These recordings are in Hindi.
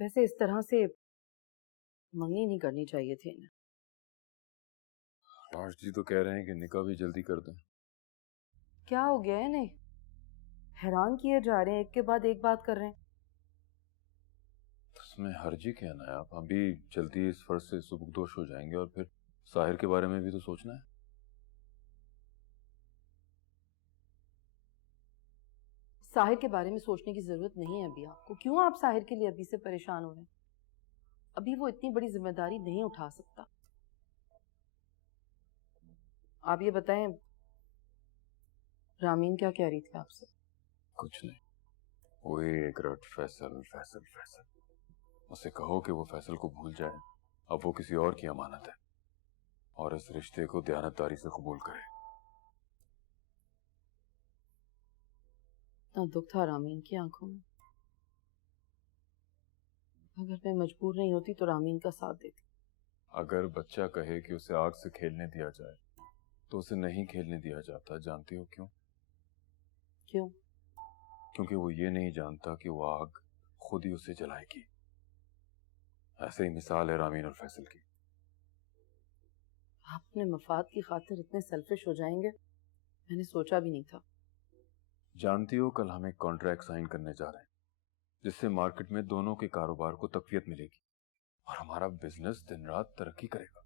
वैसे इस तरह से मंगनी नहीं करनी चाहिए थी इन्हें। राज जी तो कह रहे हैं कि निकाह भी जल्दी कर दें। क्या हो गया है इन्हें? हैरान किए जा रहे हैं, एक के बाद एक बात कर रहे हैं। उसमें हर्जी क्या ना है, आप अभी जल्दी इस फर्ज से सुबुकदोश हो जाएंगे और फिर साहिर के बारे में भी तो सोचना है। साहिर के बारे में सोचने की जरूरत नहीं है अभी आपको। क्यों आप साहिर के लिए अभी से परेशान हो रहे हैं? अभी वो इतनी बड़ी जिम्मेदारी नहीं उठा सकता। आप ये बताएं, रामीन क्या कह रही थी आपसे? कुछ नहीं, वही एक रट फैसल फैसल फैसल। उसे कहो कि वो फैसल को भूल जाए। अब वो किसी और की अमानत है और इस रिश्ते को दयानतदारी से कबूल करे। इतना दुख था रामीन की आंखों में। अगर मैं मजबूर नहीं होती तो रामीन का साथ देती। अगर बच्चा कहे कि उसे आग से खेलने दिया जाए तो उसे नहीं खेलने दिया जाता। जानती हो क्यों? क्यों? क्योंकि वो ये नहीं जानता कि वो आग खुद ही उसे जलाएगी। ऐसे ही मिसाल है रामीन और फैसल की। आप अपने मफाद की खातिर इतने सेल्फिश हो जाएंगे, मैंने सोचा भी नहीं था। जानती हो, कल हम एक कॉन्ट्रैक्ट साइन करने जा रहे हैं जिससे मार्केट में दोनों के कारोबार को तकवीयत मिलेगी और हमारा बिजनेस दिन रात तरक्की करेगा।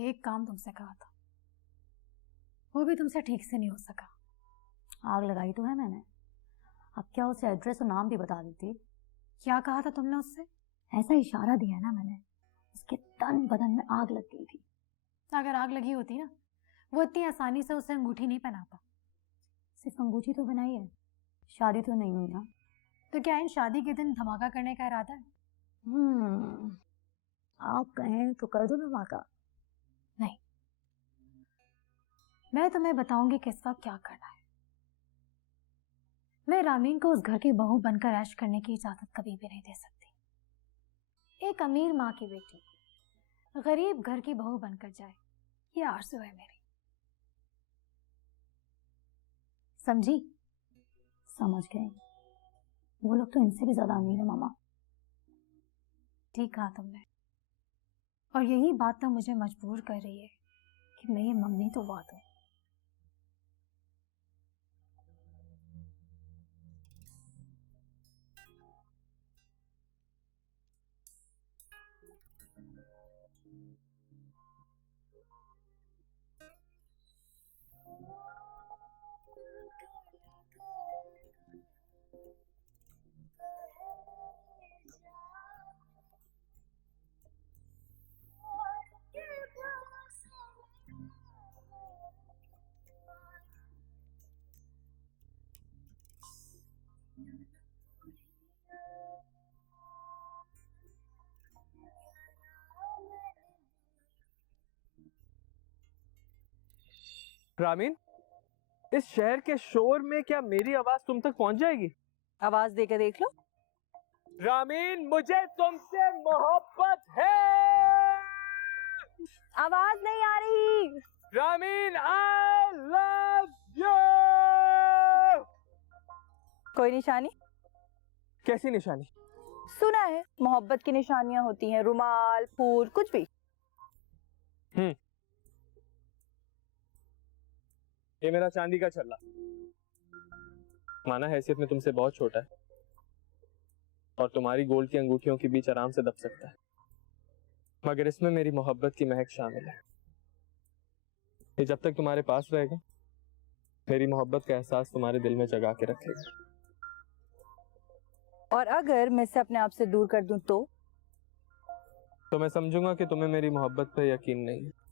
एक काम तुमसे कहा था, वो भी तुमसे ठीक से नहीं हो सका। आग लगाई तो है मैंने, अब क्या उसे एड्रेस और नाम भी बता देती। क्या कहा था तुमने उससे? ऐसा इशारा दिया ना मैंने, उसके तन बदन में आग लग गई थी। अगर आग लगी होती ना, वो इतनी आसानी से उसे अंगूठी नहीं पहनाता। सिर्फ अंगूठी तो बनाई है, शादी तो नहीं हुई ना। तो क्या इन शादी के दिन धमाका करने का इरादा है? आप कहें तो कर दो धमाका। नहीं, मैं तुम्हें बताऊंगी किस वक्त क्या करना है। मैं रामीन को उस घर की बहू बनकर ऐश करने की इजाजत कभी भी नहीं दे सकती। एक अमीर माँ की बेटी गरीब घर की बहू बनकर जाए, ये आरज़ू है मेरी। समझी? समझ गए। वो लोग तो इनसे भी ज्यादा अमीर है मामा। ठीक कहा तुमने, और यही बात तो मुझे मजबूर कर रही है कि मैं ये मंगनी तो बात हूं। रामीन, इस शहर के शोर में क्या मेरी आवाज तुम तक पहुंच जाएगी? आवाज देकर देख लो। रामीन, मुझे तुमसे मोहब्बत है। आवाज नहीं आ रही। Ramin, I love you. कोई निशानी? कैसी निशानी? सुना है मोहब्बत की निशानियां होती हैं, रुमाल, फूल, कुछ भी। ये मेरा चांदी का छल्ला, माना हैसियत में तुमसे बहुत छोटा है और तुम्हारी गोल्ड की अंगूठियों के बीच आराम से दब सकता है, मगर इसमें मेरी मोहब्बत की महक शामिल है। ये जब तक तुम्हारे पास रहेगा, मेरी मोहब्बत का एहसास तुम्हारे दिल में जगा के रखेगा। और अगर मैं इसे अपने आप से दूर कर दूं तो मैं समझूंगा कि तुम्हें मेरी मोहब्बत पर यकीन नहीं है।